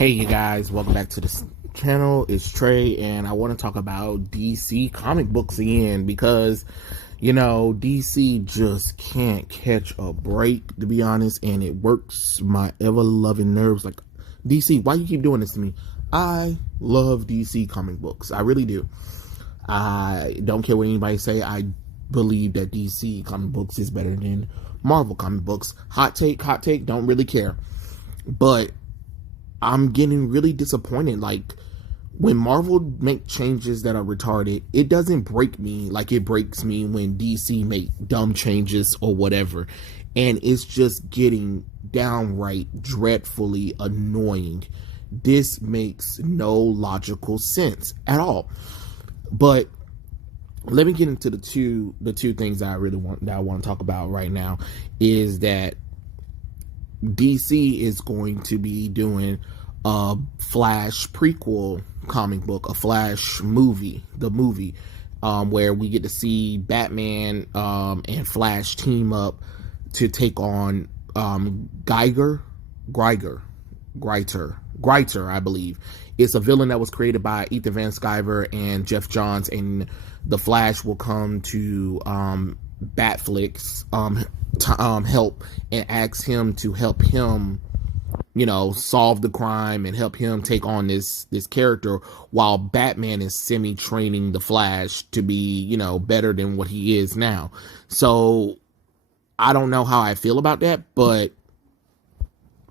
Hey you guys, welcome back to this channel. It's Trey, and I want to talk about DC comic books again because, DC just can't catch a break, to be honest, and it works my ever-loving nerves. Like, DC, why you keep doing this to me? I love DC comic books. I really do. I don't care what anybody say. I believe that DC comic books is better than Marvel comic books. Hot take, don't really care. But I'm getting really disappointed. Like, when Marvel make changes that are retarded, it doesn't break me like it breaks me when DC make dumb changes or whatever. And it's just getting downright dreadfully annoying. This makes no logical sense at all. But let me get into the two things that I want to talk about right now. Is that DC is going to be doing a Flash Prequel comic book, a Flash movie, where we get to see Batman and Flash team up to take on Greiter, I believe. It's a villain that was created by Ethan Van Sciver and Jeff Johns, and the Flash will come to Batflix help and ask him to help him, solve the crime and help him take on this character, while Batman is semi-training the Flash to be, better than what he is now. So I don't know how I feel about that, but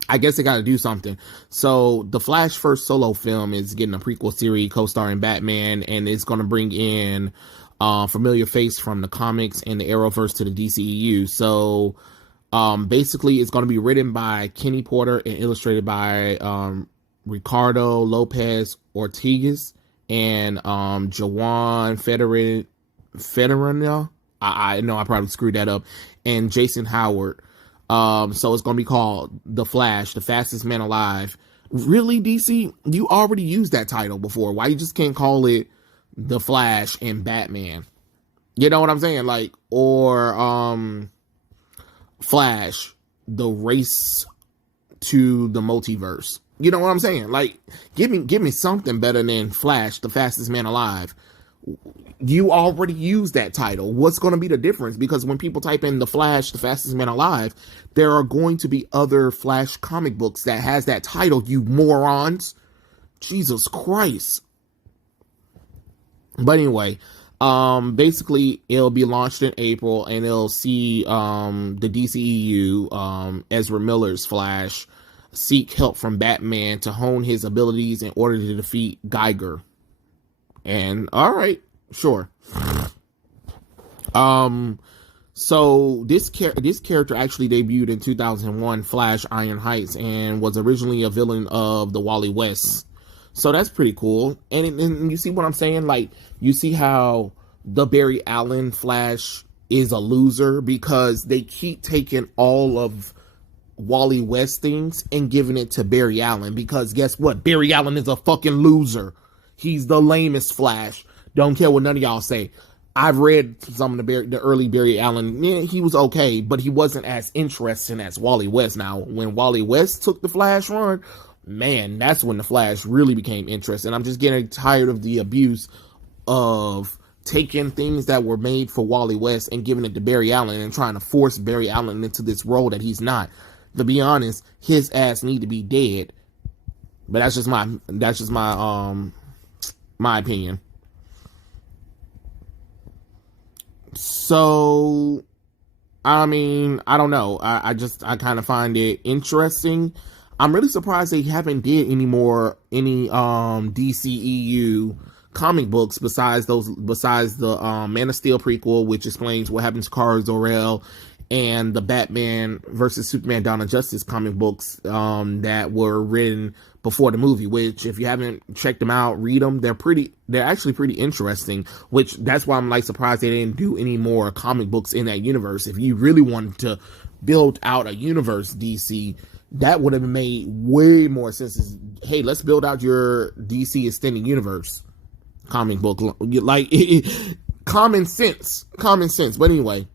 I guess they got to do something. So the Flash first solo film is getting a prequel series co-starring Batman, and it's going to bring in familiar face from the comics and the Arrowverse to the DCEU. So basically it's going to be written by Kenny Porter and illustrated by Ricardo Lopez Ortiguez and Jawan Federer. I know I probably screwed that up, and Jason Howard. So it's going to be called The Flash, the Fastest Man Alive. Really, DC? You already used that title before. Why you just can't call it The Flash and Batman? You know what I'm saying? Like, or Flash, the race to the multiverse. You know what I'm saying? Like, give me something better than Flash, the Fastest Man Alive. You already used that title. What's going to be the difference? Because when people type in The Flash, the Fastest Man Alive, there are going to be other Flash comic books that has that title, you morons. Jesus Christ. But anyway, basically it'll be launched in April, and it'll see the DCEU, Ezra Miller's Flash, seek help from Batman to hone his abilities in order to defeat Geiger. And all right, sure. So this character actually debuted in 2001 Flash Iron Heights and was originally a villain of the Wally West. So that's pretty cool. And you see what I'm saying? Like, you see how the Barry Allen Flash is a loser because they keep taking all of Wally West things and giving it to Barry Allen, because guess what? Barry Allen is a fucking loser. He's the lamest Flash. Don't care what none of y'all say. I've read some of the early Barry Allen. Yeah, he was okay, but he wasn't as interesting as Wally West. Now, when Wally West took the Flash run, man, that's when the Flash really became interesting. I'm just getting tired of the abuse of taking things that were made for Wally West and giving it to Barry Allen and trying to force Barry Allen into this role that he's not. To be honest, his ass need to be dead. But that's just my opinion. So, I mean, I don't know. I kind of find it interesting. I'm really surprised they haven't did any DCEU comic books besides the Man of Steel prequel, which explains what happened to Kara Zor-El, and the Batman versus Superman Dawn of Justice comic books that were written before the movie, which if you haven't checked them out, read them. They're actually pretty interesting, which that's why I'm like surprised they didn't do any more comic books in that universe. If you really wanted to build out a universe, DC, that would have made way more sense. Hey, let's build out your DC extended universe comic book. Like, common sense. But anyway,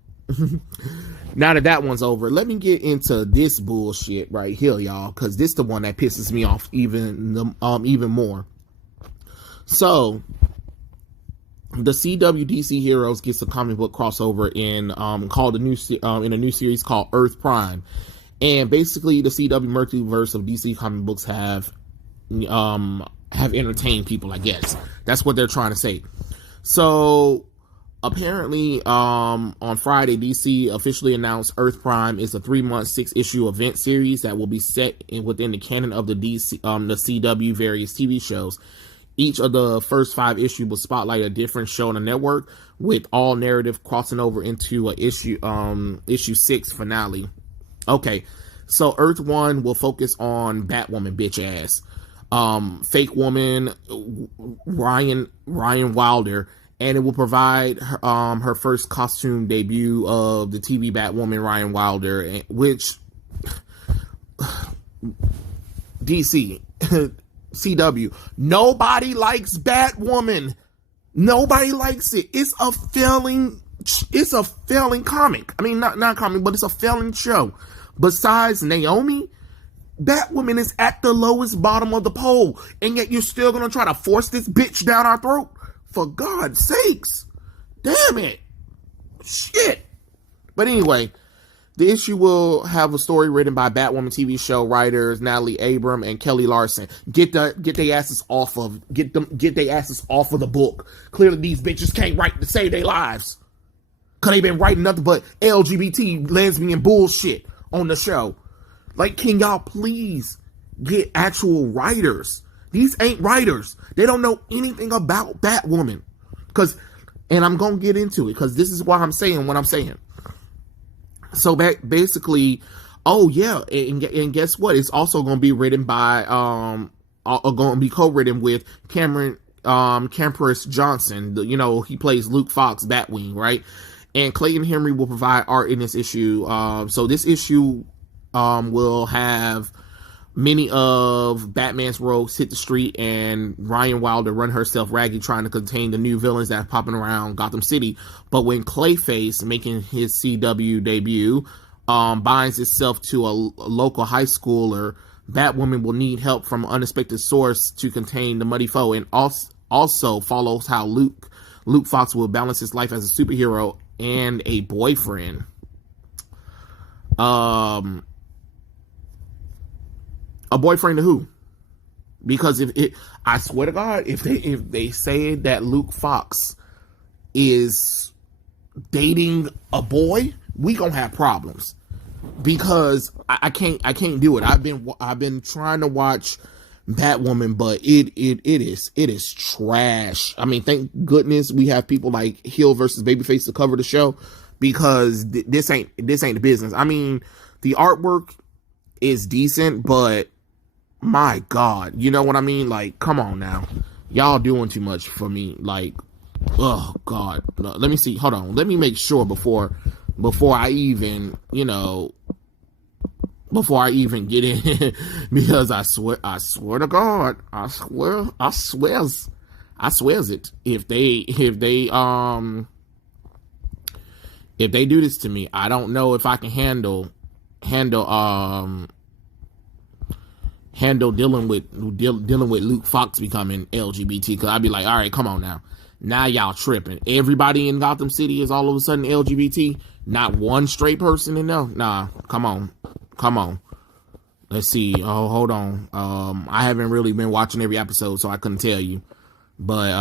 Now that one's over, let me get into this bullshit right here, y'all, because this the one that pisses me off even more. So, the CW DC Heroes gets a comic book crossover in in a new series called Earth Prime, and basically the CW multiverse of DC comic books have entertained people. I guess that's what they're trying to say. So apparently, on Friday, DC officially announced Earth Prime is a 3-month, 6-issue event series that will be set within the canon of the CW various TV shows. Each of the first 5 issues will spotlight a different show on the network, with all narrative crossing over into a issue 6 finale. Okay, so Earth 1 will focus on Batwoman, bitch ass. Fake woman Ryan Wilder, and it will provide her first costume debut of the TV Batwoman Ryan Wilder, which DC CW, nobody likes Batwoman. Nobody likes it. It's a failing comic. I mean, not comic, but it's a failing show. Besides Naomi, Batwoman is at the lowest bottom of the pole, and yet you're still gonna try to force this bitch down our throat? For God's sakes. Damn it. Shit. But anyway, the issue will have a story written by Batwoman TV show writers Natalie Abram and Kelly Larson. Get their asses off of the book. Clearly these bitches can't write to save their lives, cause they been writing nothing but LGBT lesbian bullshit on the show. Like, can y'all please get actual writers? These ain't writers. They don't know anything about Batwoman. And I'm gonna get into it, because this is why I'm saying what I'm saying. So basically, oh yeah, and guess what? It's also going to be written by, going to be co-written with Campress Johnson. He plays Luke Fox, Batwing, right? And Clayton Henry will provide art in this issue. So this issue will have many of Batman's rogues hit the street, and Ryan Wilder run herself ragged trying to contain the new villains that are popping around Gotham City. But when Clayface, making his CW debut, binds itself to a local high schooler, Batwoman will need help from an unexpected source to contain the muddy foe, and also follows how Luke Fox will balance his life as a superhero and a boyfriend. A boyfriend to who? Because I swear to God, if they say that Luke Fox is dating a boy, we gonna have problems. Because I can't do it. I've been trying to watch Batwoman, but it is trash. I mean, thank goodness we have people like Hill versus Babyface to cover the show, because this ain't the business. I mean, the artwork is decent, but my God, you know what I mean? Like, come on now. Y'all doing too much for me. Like, oh God. Let me see. Hold on. Let me make sure before I even, before I even get in, because I swear to God, I swears it. If they do this to me, I don't know if I can handle dealing with Luke Fox becoming LGBT, because I'd be like, all right, come on now y'all tripping. Everybody in Gotham City is all of a sudden LGBT. Not one straight person in there. Nah, come on. Let's see. Oh, hold on. I haven't really been watching every episode, so I couldn't tell you. But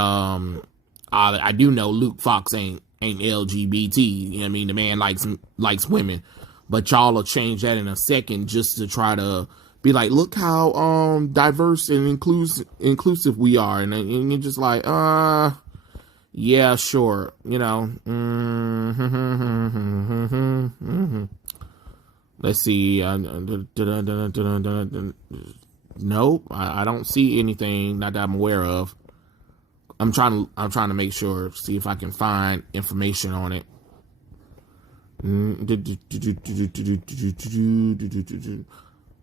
I do know Luke Fox ain't LGBT. You know what I mean? The man likes women. But y'all will change that in a second just to try to be like, look how diverse and inclusive we are, and you're just like, yeah, sure, Let's see. Nope, I don't see anything, not that I'm aware of. I'm trying to make sure, see if I can find information on it.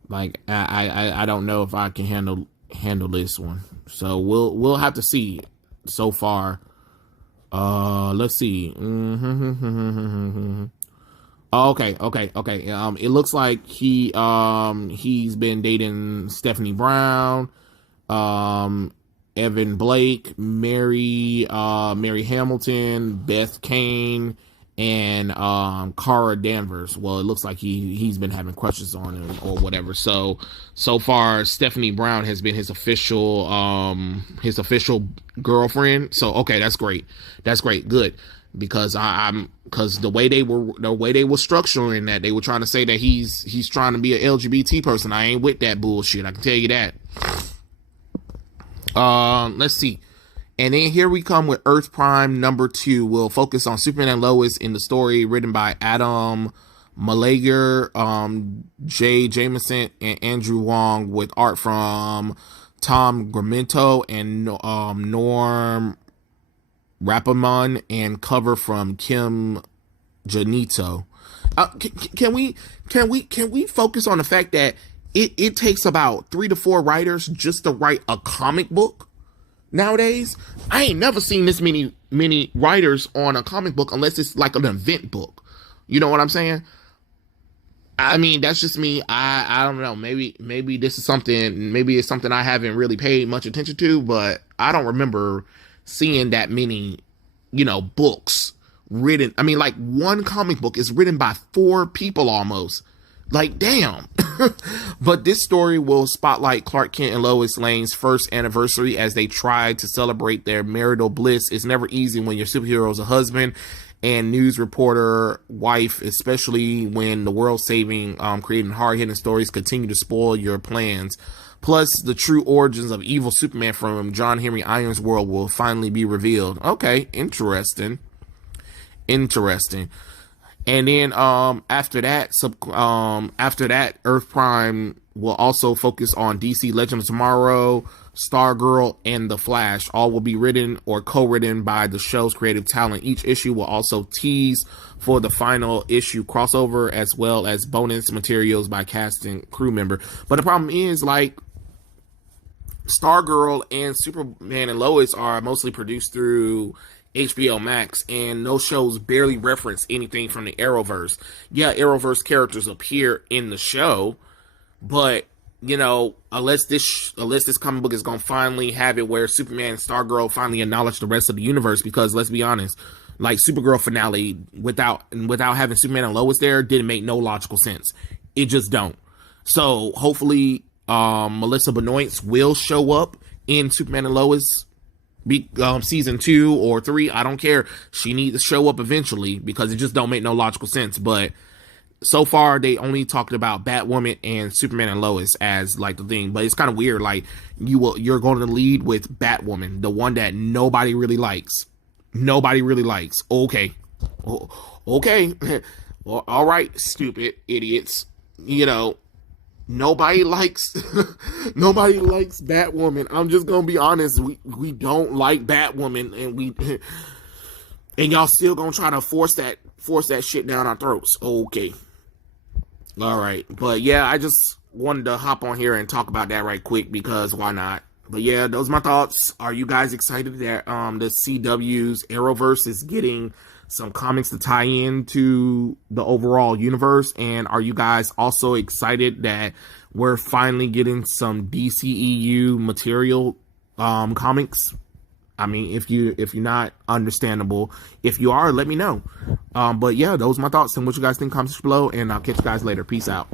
Like, I don't know if I can handle this one. So we'll have to see. So far, let's see. Okay. It looks like he's been dating Stephanie Brown, um, Evan Blake, Mary Hamilton, Beth Kane, and Cara Danvers. Well, it looks like he's been having crushes on him or whatever. So far Stephanie Brown has been his official girlfriend. So okay, that's great. That's great. Good. Because because the way they were structuring that, they were trying to say that he's trying to be an LGBT person. I ain't with that bullshit. I can tell you that. Let's see. And then here we come with Earth Prime #2. We'll focus on Superman and Lois in the story written by Adam Malager, Jay Jameson, and Andrew Wong, with art from Tom Gramento and Norm Rapamon, and cover from Kim Janito. Can we focus on the fact that it takes about 3 to 4 writers just to write a comic book nowadays? I ain't never seen this many writers on a comic book unless it's like an event book. You know what I'm saying? I mean, that's just me. I don't know. Maybe this is something. Maybe it's something I haven't really paid much attention to, but I don't remember seeing that many, books written. I mean, like, one comic book is written by 4 people almost. Like, damn. But this story will spotlight Clark Kent and Lois Lane's first anniversary as they try to celebrate their marital bliss. It's never easy when your superhero is a husband and news reporter wife, especially when the world-saving, creating hard-hitting stories continue to spoil your plans. Plus, the true origins of evil Superman from John Henry Irons' world will finally be revealed. Okay, interesting. And then after that, Earth Prime will also focus on DC Legend of Tomorrow, Stargirl, and The Flash. All will be written or co-written by the show's creative talent. Each issue will also tease for the final issue crossover, as well as bonus materials by cast and crew member. But the problem is, like, Stargirl and Superman and Lois are mostly produced through HBO Max, and those shows barely reference anything from the Arrowverse. Yeah, Arrowverse characters appear in the show, but unless this comic book is gonna finally have it where Superman and Stargirl finally acknowledge the rest of the universe, because let's be honest, like, Supergirl finale without having Superman and Lois there didn't make no logical sense. It just don't. So hopefully, Melissa Benoist will show up in Superman and Lois season 2 or 3. I don't care. She needs to show up eventually, because it just don't make no logical sense. But so far they only talked about Batwoman and Superman and Lois as like the thing. But it's kind of weird. Like, you're going to lead with Batwoman, the one that nobody really likes. Okay. Well, all right, stupid idiots. Nobody likes Batwoman. I'm just gonna be honest. We don't like Batwoman, and y'all still gonna try to force that shit down our throats. Okay. All right. But yeah, I just wanted to hop on here and talk about that right quick, because why not? But yeah, those are my thoughts. Are you guys excited that the CW's Arrowverse is getting some comics to tie into the overall universe? And are you guys also excited that we're finally getting some DCEU material comics? I mean, if you're not, understandable. If you are, let me know. But yeah, those are my thoughts, and what you guys think, comments below, and I'll catch you guys later. Peace out.